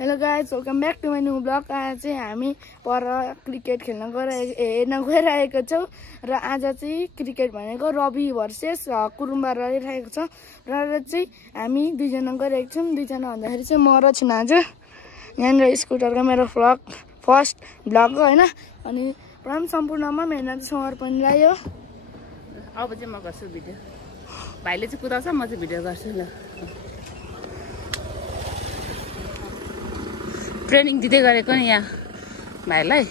Hello guys, welcome back to my new blog. आज चाहिँ हामी पर क्रिकेट हेर्न गइरहेको छौँ र आज चाहिँ क्रिकेट भनेको रवि भर्सेस कुरुम्बा रहिरहेको छ र चाहिँ हामी दुईजना गइरहेको छौँ। दुईजना भन्दाखेरि चाहिँ म र छिनाजु। यहाँनिर स्कुटरको मेरो फर्स्ट ब्लग हो होइन। अनि प्राम सम्पूर्णमा मेहनत समर्पण लाग्यो। अब चाहिँ म गर्छु भिडियो, भाइले चाहिँ कुदाउँछ, म चाहिँ भिडियो गर्छु ल। ट्रेनिङ दिँदै गरेको नि यहाँ भाइलाई।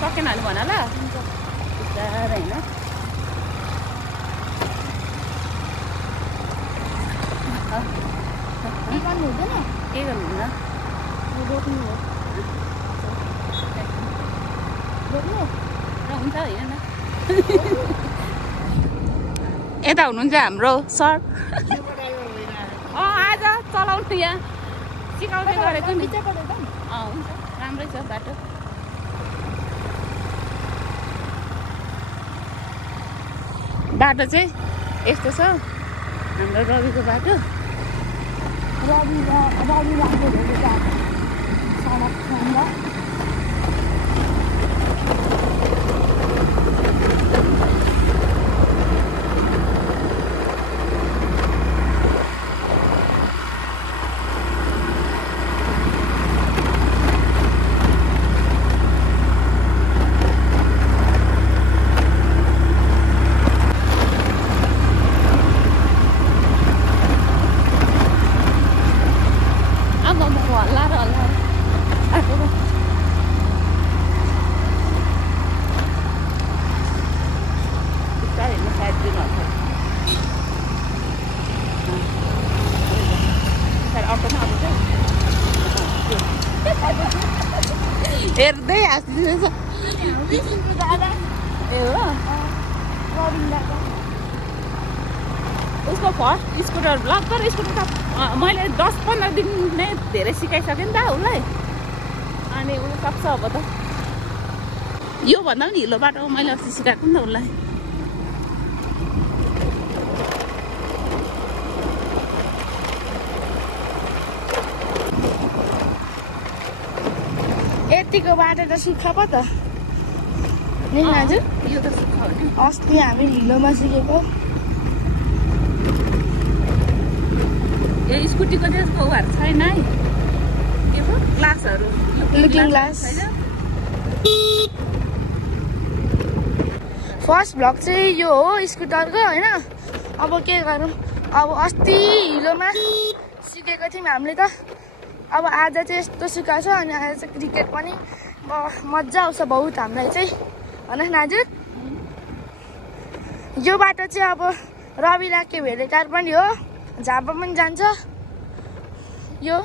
सकेन भने भन ल, बिस्तारै होइन। के गर्नु हुँदैन, हुन्छ होइन न। यता हुनुहुन्छ हाम्रो सर। आज चलाउनु यहाँ सिकाउँदै गरेको नि। हुन्छ, राम्रै छ बाटो। बाटो चाहिँ यस्तो छ हाम्रो रविको बाटो। रवि सडक हेर्दै हाँसिदिँदैछ। उसको फर्स्ट स्कुटर ब्लक गरेर स्कुटर त मैले 10-15 दिन नै धेरै सिकाइसकेँ नि त उसलाई। अनि ऊ सक्छ अब त। यो भन्दा पनि हिलो बाटो मैले अस्ति सिकाएको नि त उसलाई। यतिको बाटो त सुक्खा पो त दाजु। यो त सुक्खा हो नि। अस्ति हामी हिलोमा सिकेको। यो स्कुटीको त्यसको उहरू छैन है, के पो ग्लासहरू, लुकिङ ग्लास। फर्स्ट भ्लग चाहिँ यो हो स्कुटरको होइन। अब के गरौँ, अब अस्ति हिलोमा सिकेको थियौँ हामीले त। अब आज चाहिँ यस्तो सुक्खा छ। अनि आज चाहिँ क्रिकेट पनि मजा आउँछ बहुत हामीलाई चाहिँ, होइन दाजु। यो बाटो चाहिँ अब रविलाई के भेडेटार पनि हो, झापा पनि जान्छ। यो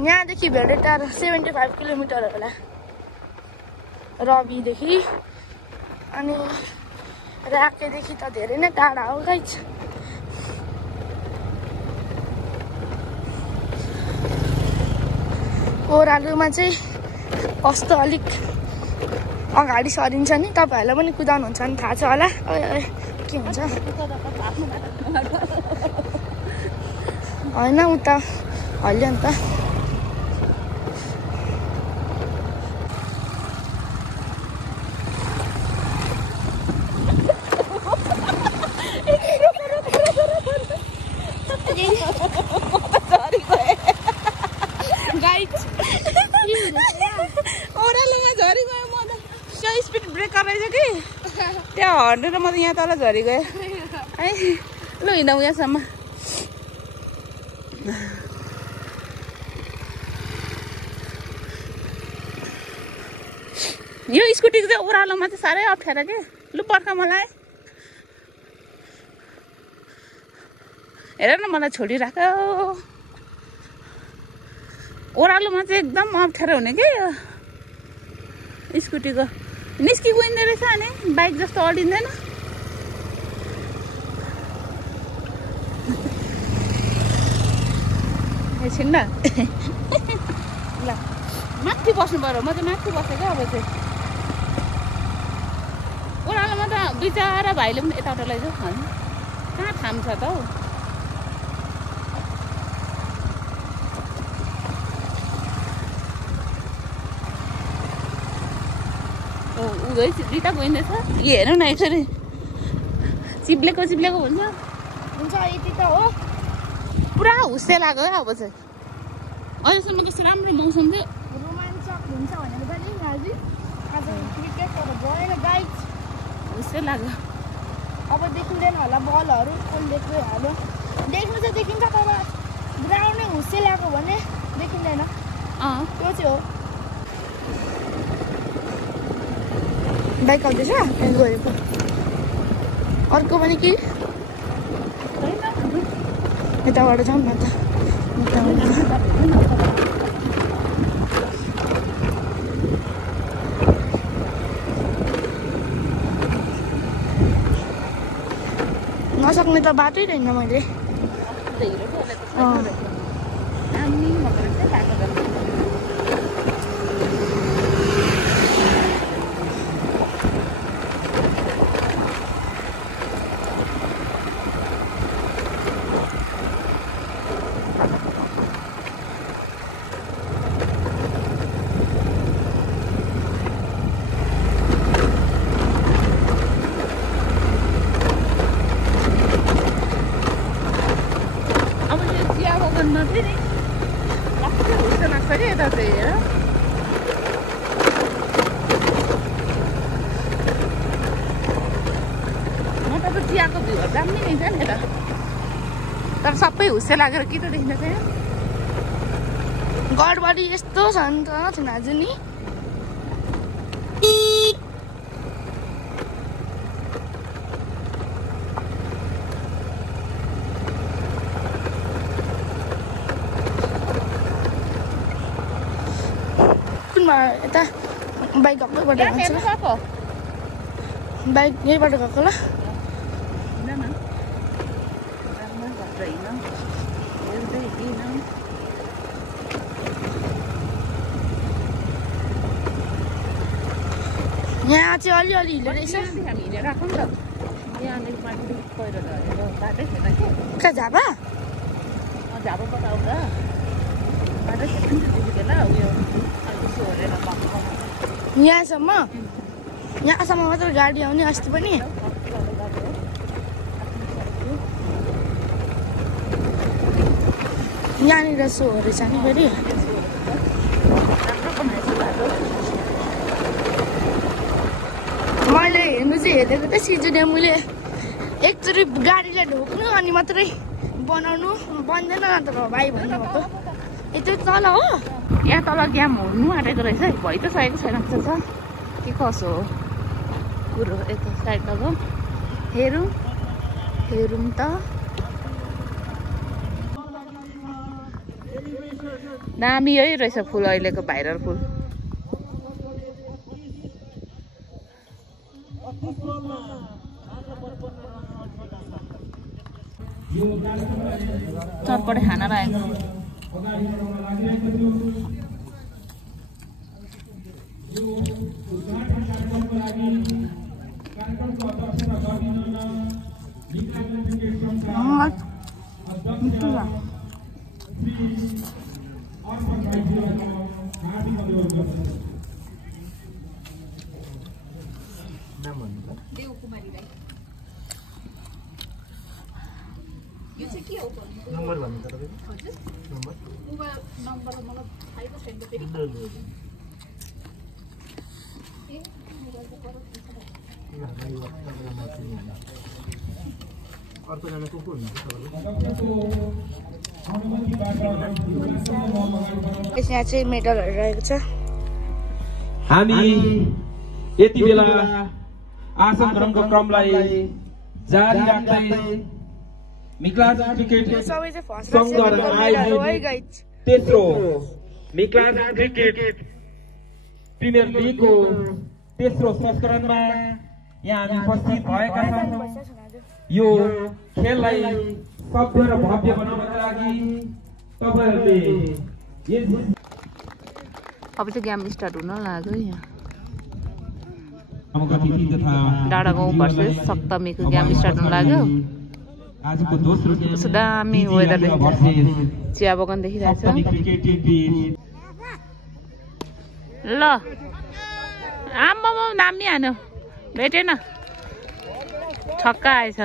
यहाँदेखि भेडेटार 75 किलोमिटर होला रविदेखि। अनि राकेदेखि त धेरै नै टाढा हो गाइस। ओह्रालोमा चाहिँ कस्तो अलिक अगाडि सरिन्छ नि। तपाईँहरूलाई पनि कुदाउनुहुन्छ भने थाहा छ होला के हुन्छ होइन। उता हल्यो नि त। ओह्रालोमा झरी गयो म त। त्यो स्पिड ब्रेकर रहेछ कि त्यहाँ हटेर म त यहाँ तल झरी गयो है। लु हिँडौँ यहाँसम्म। यो स्कुटीको चाहिँ ओह्रालोमा चाहिँ साह्रै अप्ठ्यारो के। लु पर्ख मलाई, हेर न मलाई छोडिराख्यो। ओह्रालोमा चाहिँ एकदम अप्ठ्यारो हुने के यो स्कुटीको। निस्किँदो रहेछ अनि बाइक जस्तो अडिँदैन। एकछिन ल ल माथि बस्नु पर्यो। म चाहिँ माथि बसेँ क्या अब चाहिँ। ओह्रालोमा त बिचारा भाइले पनि यताउता लैजाऊ। ठाम छ त हौ। उदै रिता गइँदैछ। हेर्नु न यसरी चिप्लेको हुन्छ यति त हो। पुरा हुस्से लाग्यो अब चाहिँ। अहिलेसम्म कस्तो राम्रो मौसम थियो। रोमाञ्चक हुन्छ भनेर पनि आज क्रिकेट तर भएन गाइज। हुस्से लाग्यो। अब देखिँदैन होला बलहरू कुन देख्दै हाल्यो। देख्नु चाहिँ देखिन्छ तर ग्राउन्ड नै हुस्से ल्याएको भने देखिँदैन। त्यो चाहिँ हो। बाइक आउँदैछ गरेको अर्को पनि कि यताबाट जाउँ न त। नसक्ने त बाटै रहेन मैले। चियाको भ्यूहरू दामी हुन्छ नि त तर सबै हुस्से लागेर कि त देखिन्छ छैन। गडबडी यस्तो छ नि त आज नि। यता बाइक गएकोबाट गएको बाइक यहीबाट गएको ल। यहाँ चाहिँ अलिअलि हिँड्दो रहेछ। कहाँ झापा यहाँसम्म मात्र गाडी आउने अस्ति पनि। यहाँनिर सो रहेछ नि फेरि। मैले हेर्नु चाहिँ हेरेको थिएँ सिजुने मैले एकचोटि गाडीलाई ढोक्नु अनि मात्रै बनाउनु बन्दैन त भाइ भन्नुभएको। यति तल हो यहाँ तल ग्याम हुनु आँटेको रहेछ। भइ त सकेको छैन जस्तो छ के कसो हो कुरो। यता साइडमा गयो हेरौँ त। दामी है रहेछ फुल अहिलेको भाइरल फुल। चटपटे खाना राखेको नम्बर भन्नु त तपाईको नम्बर मोबाइल नम्बर मलाई थाहै छैन फेरि अर्को जना को हुन्छ तपाईँको यहाँ चाहिँ मेडलहरु रहेको छ। हामी यति बेला आसन ग्रहणको क्रमलाई जारी राख्दै मिक्लास क्रिकेट संघद्वारा आयोजित तेस्रो मिक्लास क्रिकेट प्रिमियर लिगको तेस्रो संस्करणमा यहाँ हामी उपस्थित भएका छौँ। यो खेललाई सभ्य र भव्य बनाउनका लागि तपाईहरुले अब चाहिँ गेम स्टार्ट हुन लाग्यो। यहाँ डाँडा गाउँ भर्सेस सप्तमीको गेम स्टार्ट हुन लाग्यो। आजको दोस्रो गेम दामी वेदर चिया बगान देखिरहेछ ल आम्मामा दामी हान्यो भेटेन छक्का आएछ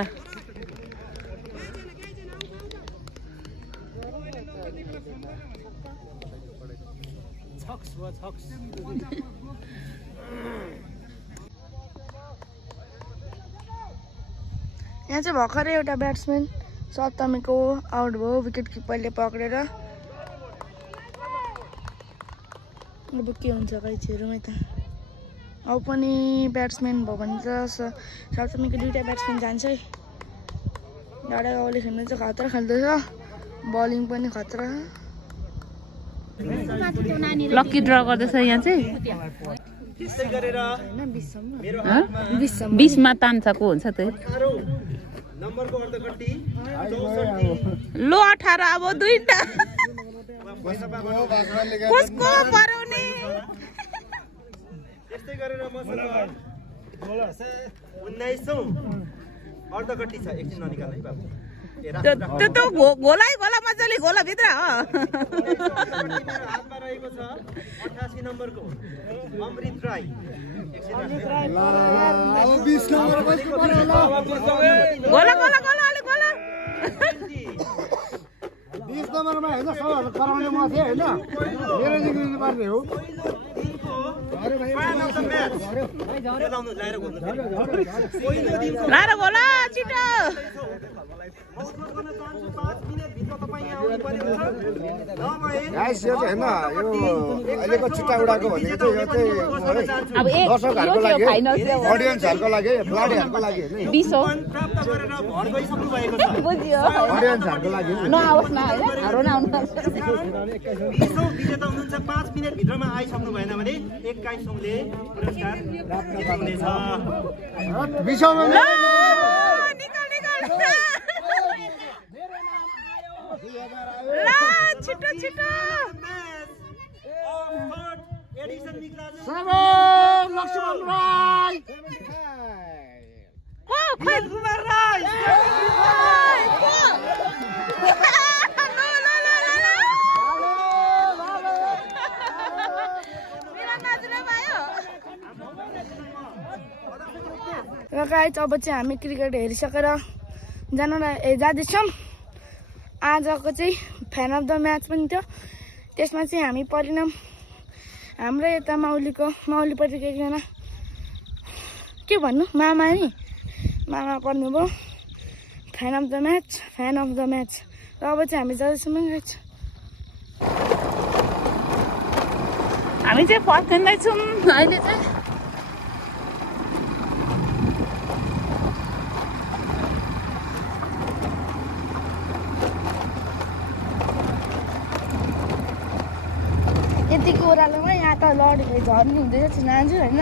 यहाँ चाहिँ भर्खरै एउटा ब्याट्सम्यान सप्तमीको आउट भयो विकेट किपरले पक्रेर अब के हुन्छ खै छिरौँ त अब पनि ब्याट्सम्यान भयो भने त सप्तमीको दुईटा ब्याट्सम्यान जान्छ है डाडा गाउँले खेल्नु चाहिँ खतरा खेल्दैछ बलिङ पनि खतरा लकी ड्र गर्दैछ यहाँ चाहिँ 20 मा तान्छको हुन्छ त लो 18 अब दुईटा कसको पराउने त्यस्तै गरेर मसँग 1900 अर्धकट्टी छ एकछिन ननिकाल है बाबु त्यो त गोला मजाले गोला भित्र हो हातमा रहेको छ 88 नम्बरको अमृत राई अब 20 नम्बर कसको पर्यो ल गोला अलि गोला 20 नम्बरमा हैन सबहरु कराउने म थिए हैन मेरो निक्लिनु पर्ने हो लाएर गोला छिटो गाइस यो चाहिँ हैन यो अहिलेको छिट्टा उडाको भनेको चाहिँ यो चाहिँ अब एक दर्शकहरुको लागि फाइनल ऑडियन्सहरुको लागि फ्लाडीहरुको लागि हैन 20 हो प्राप्त गरेर भर गइसक्नु भएको छ बुझ्यो ऑडियन्सहरुको लागि नआओस् न हैन हारो नआउनु 20 विजेता हुनुहुन्छ 5 मिनेट भित्रमा आइसक्नु भएन भने 21 ले पुरस्कार प्राप्त गर्नुहुनेछ 20 मा निकाल ल छिटो एडिसन निक्लाज लक्ष्मण राई कुमार राई र गाइस अब चाहिँ हामी क्रिकेट हेरिसकेर जाँदैछौँ आजको चाहिँ फ्यान अफ द म्याच पनि थियो त्यसमा चाहिँ हामी परिणाम हाम्रो यता माउलीपट्टिको एकजना के भन्नु मामा नि मामा पर्नुभयो फ्यान अफ द म्याच र अब चाहिँ हामी जाँदैछौँ हामी चाहिँ फर्किँदैछौँ अहिले चाहिँ यतिको ओह्रालोमा यहाँ त लडीले झर्नु हुँदैछ सुनाजु होइन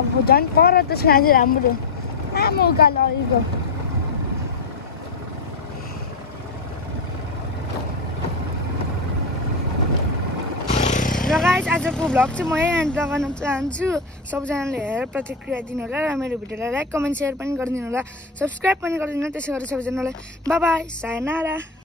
अब झन् पर त सुनाजु राम्रो आमा उकालो अहिलेको र गाइस आजको भ्लग चाहिँ म यही एन्ड गर्न चाहन्छु सबैजनाले हेरेर प्रतिक्रिया दिनु होला र मेरो भिडियोलाई लाइक कमेन्ट सेयर पनि गरिदिनु होला सब्सक्राइब पनि गरिदिनु त्यसै गरी सबैजनालाई बाई बाई सायनारा।